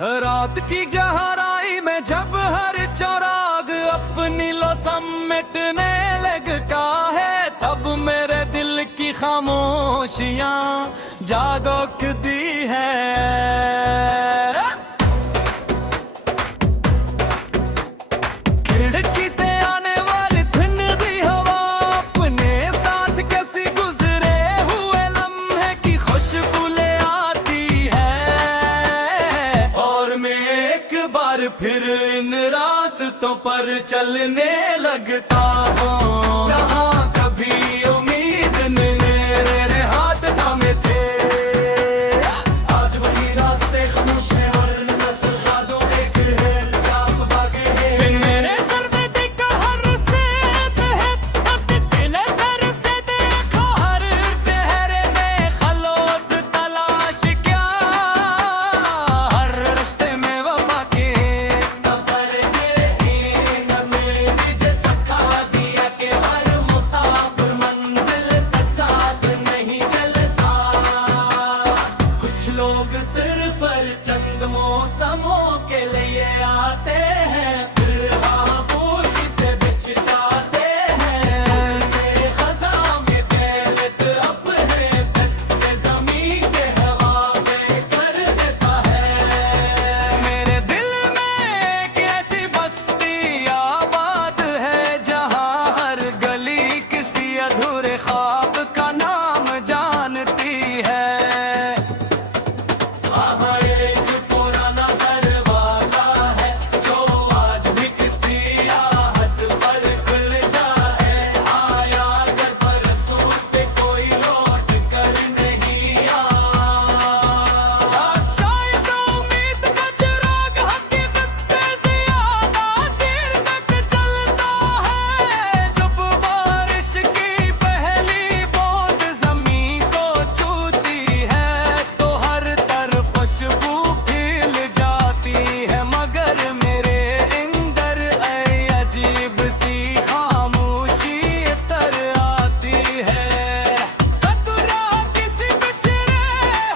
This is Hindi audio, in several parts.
रात की गहराई में जब हर चौराग अपनी लो समेटने लगता है, तब मेरे दिल की खामोशियां जागती है। खिड़की से आने वाली ठंडी हवा अपने साथ कैसी गुजरे हुए लम्हे की खुशबू ले आती है, और मैं एक बार फिर इन रास्तों पर चलने लगता हूँ जहाँ कभी उम्मीद ने मेरे हाथ थामे थे। आज वही रास्ते खामोश हैं और नस्ल खादो एक है चाप बागे है। मेरे सर पे देखा हर सेब है, अब दिल सर से देखो हर चेहरे में खलोस तलाश क्या, हर रिश्ते में वफा के खबर के न मेरी जैसा खा दिया कि हर मुसाफिर मंजिल तक साथ नहीं चलता। कुछ लोग सिर्फ चंद मौसमों के लिए आते हैं, फिर खामोशी से बिछ जाते हैं। से खज़ां में तैरत अपने पत्ते ज़मीन के हवाले कर देता है। मेरे दिल में एक ऐसी बस्ती आबाद है जहाँ हर गली किसी अधूरे ख्वाब का नाम जानती है। वहाँ एक पुराना दरवाजा है जो आज भी किसी आहट पर खुल जाए। आया अगर बरसों से कोई लौट कर नहीं आया, शायद उम्मीद का चिराग हकीकत से ज्यादा देर तक चलता है। जब बारिश की पहली बूंद जमीन को छूती है तो हर तरफ खुशबू फैल जाती है, मगर मेरे अंदर अजीब सी खामोशी तर आती है। कतरा किसी बिछड़े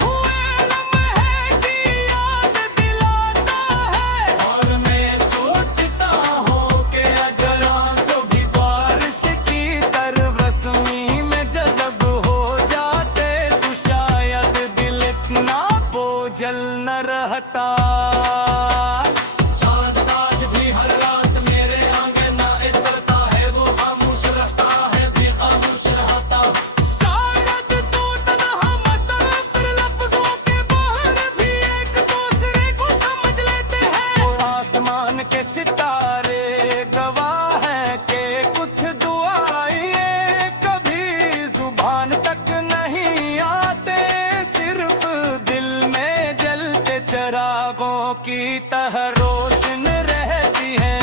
हुए लम्हे की याद दिलाता है, और मैं सोचता हूँ कि अगर आंसू भी बारिश की तरह रस्मी में जज़ब हो जाते तो शायद दिल इतना बोझल न रहता। चाँद ताज भी हर रात मेरे आंगन ना इतरता है, वो खामोश रहता है भी खामोश रहता। शायद तो तन्हा मुसाफिर लफ्जों के बाहर भी एक दूसरे को समझ लेते हैं। और आसमान के सितारे गवाह हैं कि कुछ दुआएं कभी जुबान तक नहीं आते, सिर्फ दिल में जलते चरागों की तरह रोशन रहती है।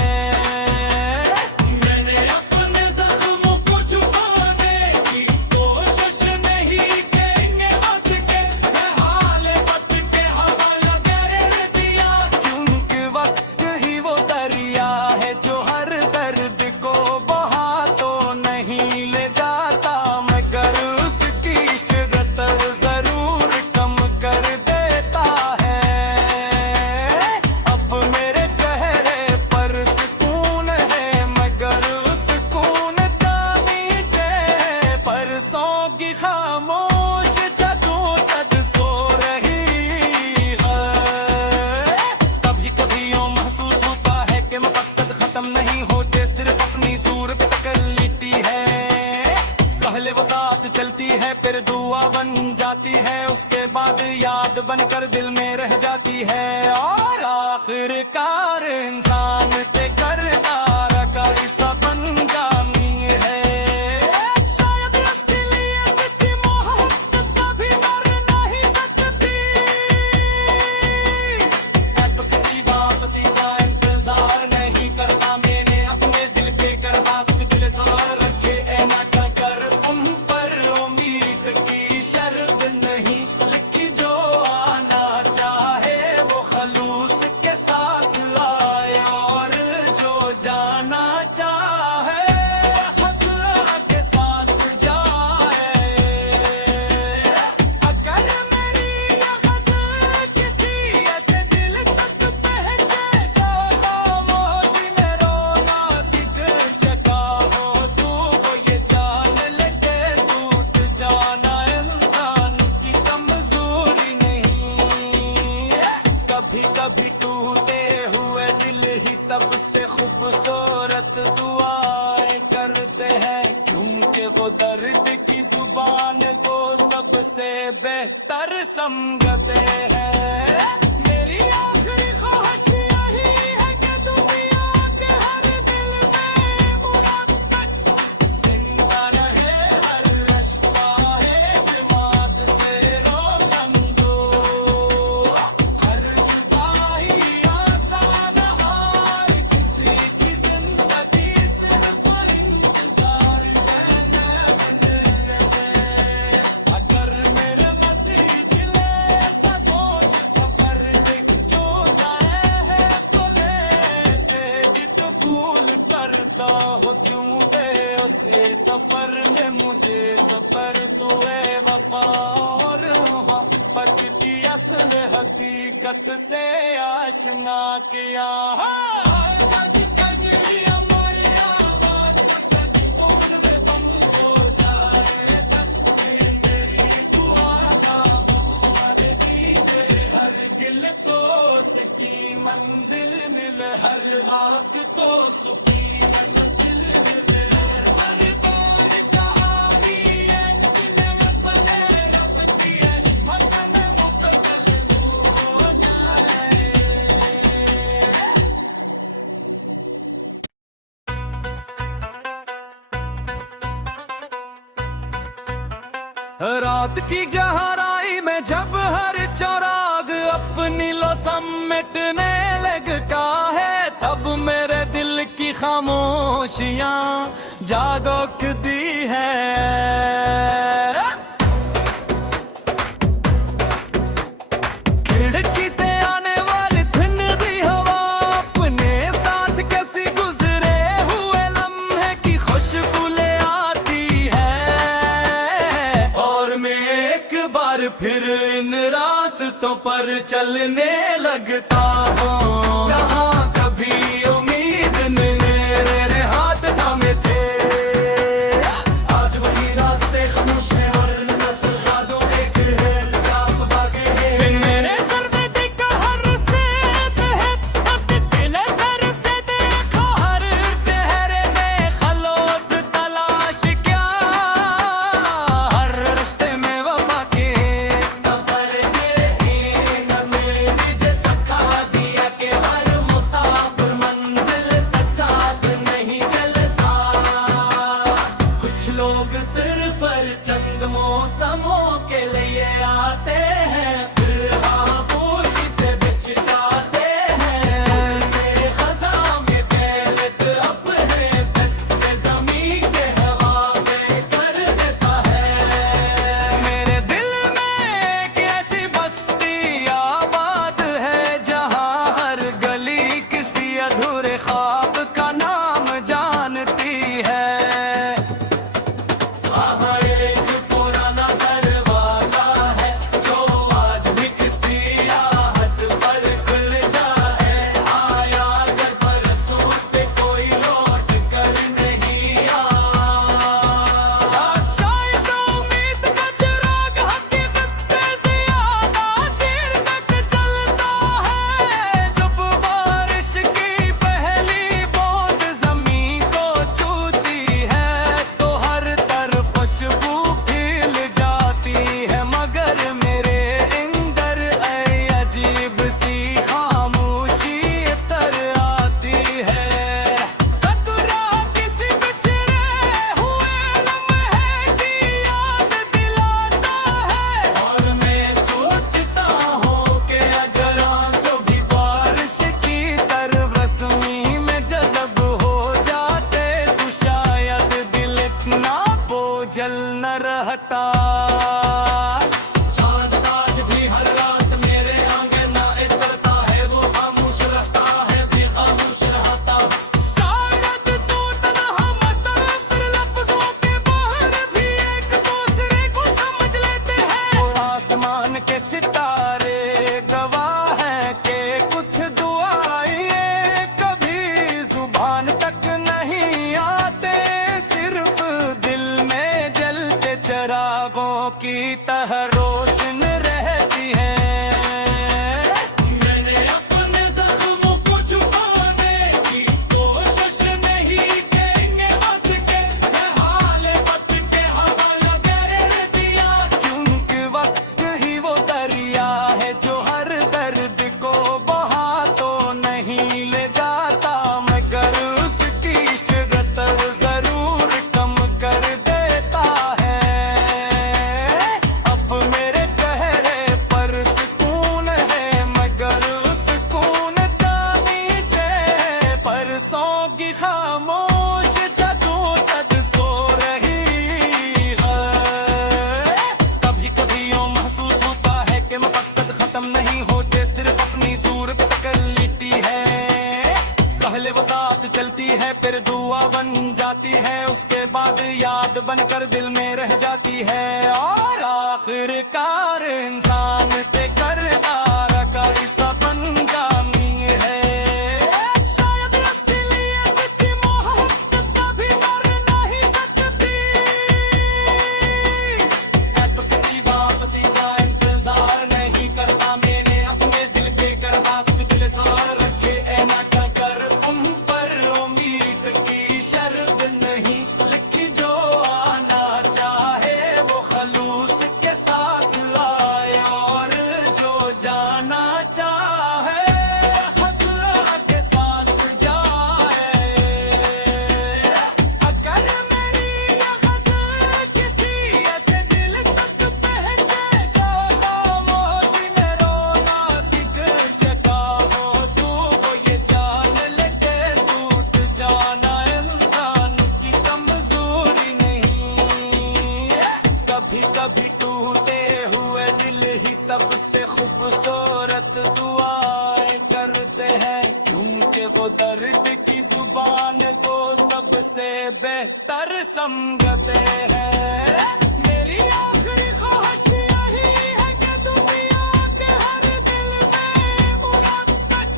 मैंने अपने जख्मों को छुपाने की कोशिश नहीं करेंगे वक्त के हाले वक्त के हवाला कर दिया, क्योंकि वक्त ही वो दरिया है जो हर दर्द को बहा तो नहीं ले जाता, मगर उसकी शिद्दत जरूर कम कर देता है। अब मेरे चेहरे पर सुकून है, मगर सुकून दानीचे परसों की खामोश जदोजहद सो रही है। कभी कभी यूं महसूस होता है कि मुकद्दर खत्म नहीं होते, सिर्फ अपनी सूरत तकल्लीती है। पहले वो साथ चलती है फिर दुआ बन जाती है, उसके बाद याद बनकर दिल में रह जाती है, और आखिरकार इंसान के करदार का हिस्सा बन जानी है। शायद इसलिए सच्ची मोहब्बत कभी मर नहीं सकती। अब किसी वापसी का इंतजार नहीं करता, मैंने अपने दिल पे करवास दिल सार रखे ऐना कर उन पर उम्मीद की शर्त नहीं लिखी, जो आना चाहे वो खलूस के साथ आए और जो जाना चाहे बेहतर समझते हैं। मेरी आखिरी ख्वाहिश यही है कि दुनिया के हर दिल में मुहब्बत जिंदा रहे, हर रिश्ता एतमाद से रोशन दो, हर जुदाई आसान हार किसी की जिंदगी सिर्फ इंतजार करने में। अगर मेरे मसीह दिले खामोश सफर लिख जो जाए है गले से, जित भूल करता हो क्यों दे उसे सफर में मुझे सफर दुए वफा और मोहब्बत की असल हकीकत से आशना किया। मंजिल मिल हर आँख को सुखी मंजिल मिले, हर बार कहानी एक दिल अपने रब की है, वतन मुकद्दर हो जाए। रात की गहराई में जब हर चौराग अपनी लो समेटने लगता है, तब मेरे दिल की खामोशियां जागती है। खिड़की से आने वाली ठंडी हवा अपने साथ कैसी गुजरे हुए लम्हे की खुशबू ले आती है, और मैं एक बार फिर इन रास्तों पर चलने लगता हूँ जहाँ कभी उम्मीद ने मेरे हाथ थामे थे। आज वही रास्ते खामोश हैं और नस्ल यादों एक है चाप बागे है। मेरे सर पे देखा हर से दिल सर से देखा हर चेहरे में खलोस तलाश क्या, हर रिश्ते में वफा के लोग सिर्फ चंद मौसमों के लिए आते हैं, फिर खामोशी से बिछ जाते हैं। से खज़ां में तेलित अपने पत्ते ज़मीं के हवा में कर देता है। मेरे दिल में एक ऐसी बस्ती आबाद है जहाँ हर गली किसी अधूरे ख्वाब का नाम जानती है। एक पुराना दरवाजा है जो आज भी किसी आहट पर खुल जाए, आया अगर बरसों से कोई लौट कर नहीं आया। शायद उम्मीद का चिराग हकीकत से ज्यादा देर तक जलता है, जब बारिश की पहली बूंद जमीन को छूती है तो हर तरफ खुशबू फैल जाती है, मगर मेरे अंदर अजीब सी खामोशी तर आती है। कतरा किसी बिछड़े हुए लम्हे की याद दिलाता है, और मैं सोचता हूँ कि अगर आंसू भी बारिश की तरह रस्मी में जज़ब हो जाते तो शायद दिल इतना बोझल न रहता। चाँद ताज भी हर रात मेरे आंगन ना इतरता है, वो खामोश रहता है भी खामोश रहता। शायद तो तन्हा मुसाफिर लफ्जों के बाहर भी एक दूसरे को समझ लेते हैं, और आसमान के सितारे गवाह हैं कि कुछ दुआएं कभी जुबान तक नहीं आते, सिर्फ दिल में जलते चरागों की तरह रोशन रहती है। मैंने अपने जख्मों को छुपाने की कोशिश नहीं करेंगे, वक्त के हाल वक्त के हवाले कर दिया, क्योंकि वक्त बन जाती है, उसके बाद याद बनकर दिल में रह जाती है। और आखिरकार इंसान के करदार का हिस्सा बन जानी है। शायद इसीलिए सच्ची मोहब्बत कभी मर नहीं सकती। अब किसी वापसी का इंतजार नहीं करता, मेरे अपने दिल के करवास में दिल सार रखे ऐना क्या कर तुम पर उम्मीद की शर्त नहीं लिखी। जो आना चाहे वो खलूस के साथ आए, और जो जाना चाहे खतरा के साथ जाए। अगर मेरी ये गज़ल किसी ऐसे दिल तक पहुंचे जो खामोशी में रोना सीख चुका हो, तू वो ये जान ले के टूट जाना इंसान की कमजोरी नहीं। कभी कभी टूटे हुए दिल ही सबसे खूबसूरत दुआएं करते हैं, क्योंकि वो दर्द की जुबान को सबसे बेहतर समझते हैं। मेरी आखिरी ख्वाहिश यही है कि दुनिया के हर दिल में उड़ान तक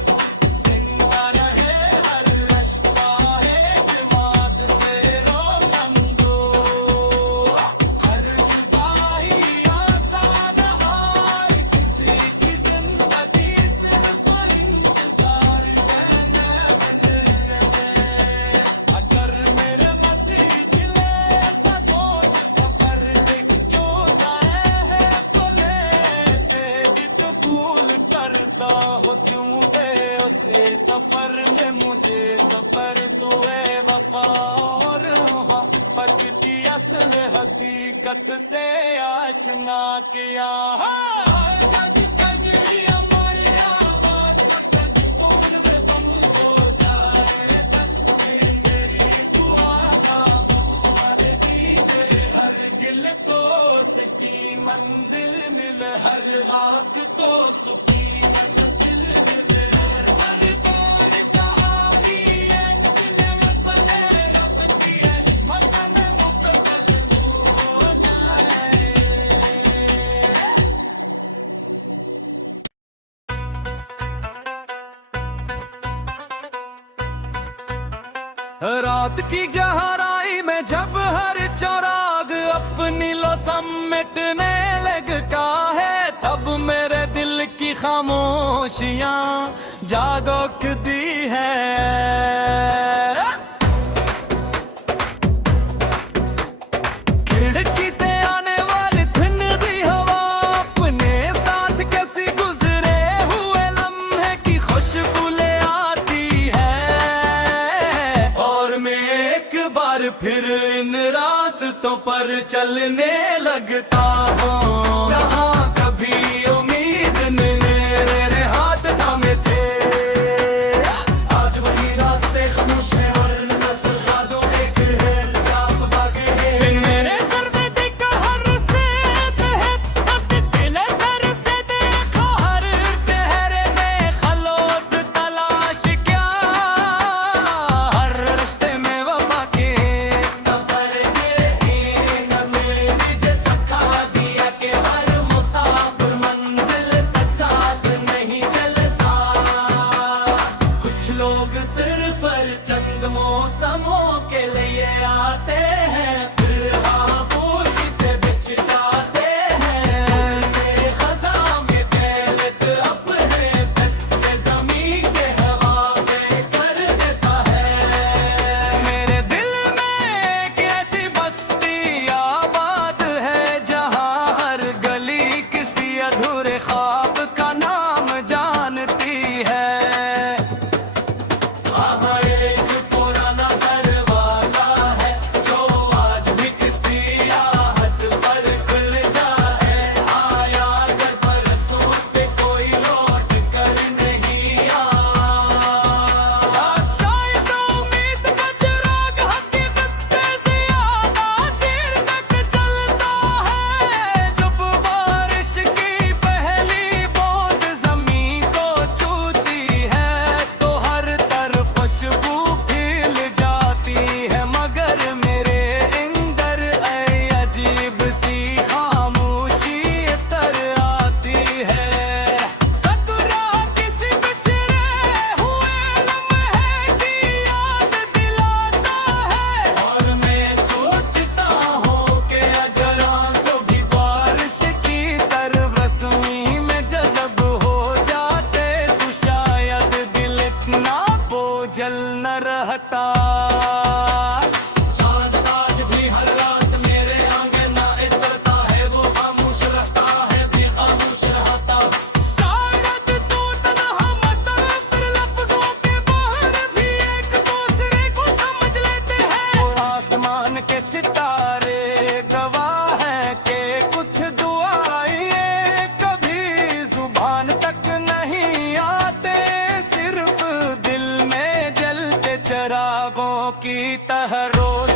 जिंदा रहे हर रिश्ता एक बात से रोशन दो। हर जुदाई आसान हार किसी की जिंदगी सिर्फ इंतजार कहने बने। अगर मेरे मसीह दिले फदोश सफर पे जो गए हैं कोने से, जित भूल करता हो क्यों दे उसे सफर में मुझे सफर दुए वफा और मोहब्बत की असल हकीकत से आशना किया। हर दिल को उसकी मंजिल मिले, हर आँख को सुखी मंजिल मिले। हर बार कहानी एक दिल में बने रब की है, मकान मुकद्दर हो जाए। रात की गहराई में जब हर चौराग अपनी लो समेटने लगता है, तब मेरे दिल की खामोशियां जागती है। खिड़की से आने वाली ठंडी हवा अपने साथ कैसी गुजरे हुए लम्हे की खुशबू ले आती है। और मैं एक बार फिर इन रास्तों पर चलने लगता हूँ, जहाँ कभी उम्मीद ने मेरे हाथ थामे थे। आज वही रास्ते खामोश हैं और नस्ल खादों एक है चाप बागे है। मेरे सर में देखा हर से बेहद दिल सर से देखा हर चेहरे में खलोस तलाश क्या। हर रिश्ते में वफा के न पर के न मेरी जैसा खा दुआएं कभी जुबान तक नहीं आते, सिर्फ दिल में जलते चिरागों की तरह रोज